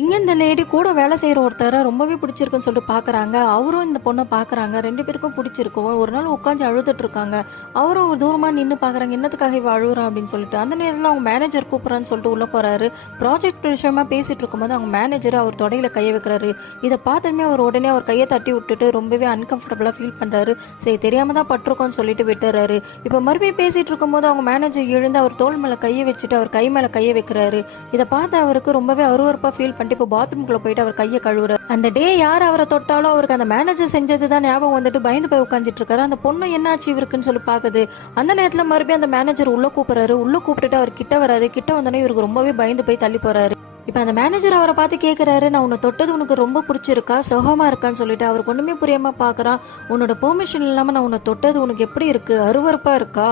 இங்க இந்த லேடி கூட வேலை செய்யற ஒருத்தரை ரொம்பவே பிடிச்சிருக்குன்னு சொல்லிட்டு பாக்குறாங்க. அவரும் இந்த பொண்ணை பாக்குறாங்க. 2 பேருக்கும் பிடிச்சிருக்கும். ஒரு நாள் உட்காந்து அழுதுட்டு இருக்காங்க. அவரும் ஒரு தூரமா நின்னு பாக்குறாங்க. என்னத்துக்காக இவ அழுகுறா அப்படின்னு சொல்லிட்டு. அந்த நேரத்துல அவங்க மேனேஜர் கூப்பிடுறான்னு சொல்லிட்டு உள்ள போறாரு. ப்ராஜெக்ட் விஷயமா பேசிட்டு இருக்கும்போது அவங்க மேனேஜர் அவர் தொடையில கைய வைக்கிறாரு. இதை பார்த்ததுமே அவர் உடனே அவர் கையை தட்டி விட்டுட்டு ரொம்பவே அன்கம்ஃபர்டபுளா ஃபீல் பண்றாரு. சரி தெரியாம தான் பட்டிருக்கோம்னு சொல்லிட்டு விட்டுறாரு. இப்ப மறுபடியும் பேசிட்டு இருக்கும்போது அவங்க மேனேஜர் எழுந்து அவர் தோள் மேல கையை வச்சுட்டு அவர் கை மேல கையை வைக்கிறாரு. இதை பார்த்து அவருக்கு ரொம்பவே அருவருப்பா ஃபீல் பண்ணிட்டு இப்போ பாத்ரூம்குள்ள போயிட்டு அவர் கையை கழுவுற அந்த டே யார் அவரை தொட்டாலும் அவருக்கு அந்த மேனேஜர் செஞ்சதுதான் ஞாபகம் வந்துட்டு பயந்து போய் உட்காந்துட்டு இருக்காரு. அந்த பொண்ணு என்னாச்சு இவருக்குன்னு சொல்லி பாக்குது. அந்த நேரத்துல மறுபடியும் அந்த மேனேஜர் உள்ள கூப்பிடுறாரு. உள்ள கூப்பிட்டுட்டு அவர் கிட்ட வராரு. கிட்ட வந்தோடனே இவருக்கு ரொம்பவே பயந்து போய் தள்ளி போறாரு. இப்ப அந்த மேனேஜர் அவரை பார்த்து கேக்குறாரு, நான் உன்னை தொட்டது உனக்கு ரொம்ப பிடிச்சிருக்கா, சுகமா இருக்கான்னு சொல்லிட்டு. அவருக்கு ஒண்ணுமே புரியாம பாக்குறான். உன்னோட பெர்மிஷன் இல்லாம நான் உன்னை தொட்டது உனக்கு எப்படி இருக்கு, அருவருப்பா இருக்கா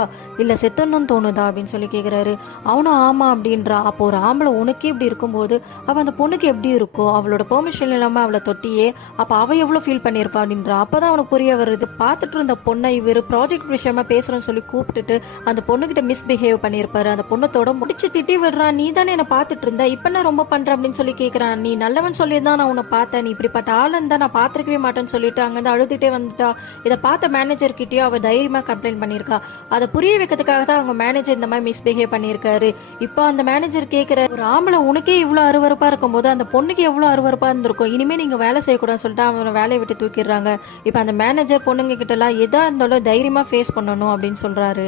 இல்ல செத்தணும்னு தோணுதா அப்படின்னு சொல்லி கேக்குறாரு. அவனும் ஆமா அப்படின்றா. அப்போ ஒரு ஆம்பளை உனக்கே இப்படி இருக்கும்போது அப்ப அந்த பொண்ணுக்கு எப்படி இருக்கும், அவளோட பெர்மிஷன் இல்லாம அவளை தொட்டியே, அப்ப அவ எவ்வளவு ஃபீல் பண்ணிருப்பா அப்படின்றா. அப்பதான் அவனுக்கு புரிய வருது. பார்த்துட்டு இருந்த பொண்ணை இவர் ப்ராஜெக்ட் விஷயமா பேசுறேன்னு சொல்லி கூப்பிட்டுட்டு அந்த பொண்ணுகிட்ட மிஸ்பிஹேவ் பண்ணிருப்பாரு. அந்த பொண்ணத்தோட முடிச்சு திட்டி விடுறான். நீ தானே என்ன பாத்துட்டு இருந்த, இப்ப நான் ரொம்ப பண்ற அப்படின்னு சொல்லி கேக்குறான். நீ நல்லவன் சொல்லிதான் நான் உன்னை பார்த்தேன், நீ இப்படிப்பட்ட ஆளுன்னு தான் நான் பாத்துருக்கவே மாட்டேன்னு சொல்லிட்டு அங்கிருந்து அழுதுட்டே வந்துட்டா. இதை பார்த்த மேனேஜர் கிட்டயோ அவ தைரியமா கம்ப்ளைண்ட் பண்ணிருக்கா. அதை புரிய வைக்கிறதுக்காக தான் அவங்க மேனேஜர் இந்த மாதிரி மிஸ்பிஹேவ் பண்ணிருக்காரு. இப்போ அந்த மேனேஜர் கேக்குற, ஒரு ஆம்பளை உனக்கே இவ்வளவு அருவருப்பா இருக்கும் போது அந்த பொண்ணுக்கு எவ்வளவு அருவருப்பா இருந்திருக்கும், இனிமே நீங்க வேலை செய்யக்கூடாதுன்னு சொல்லிட்டு அவனை வேலையை விட்டு தூக்கிடுறாங்க. இப்ப அந்த மேனேஜர் பொண்ணுங்க கிட்ட எல்லாம் எதா இருந்தாலும் தைரியமா ஃபேஸ் பண்ணணும் அப்படின்னு சொல்றாரு.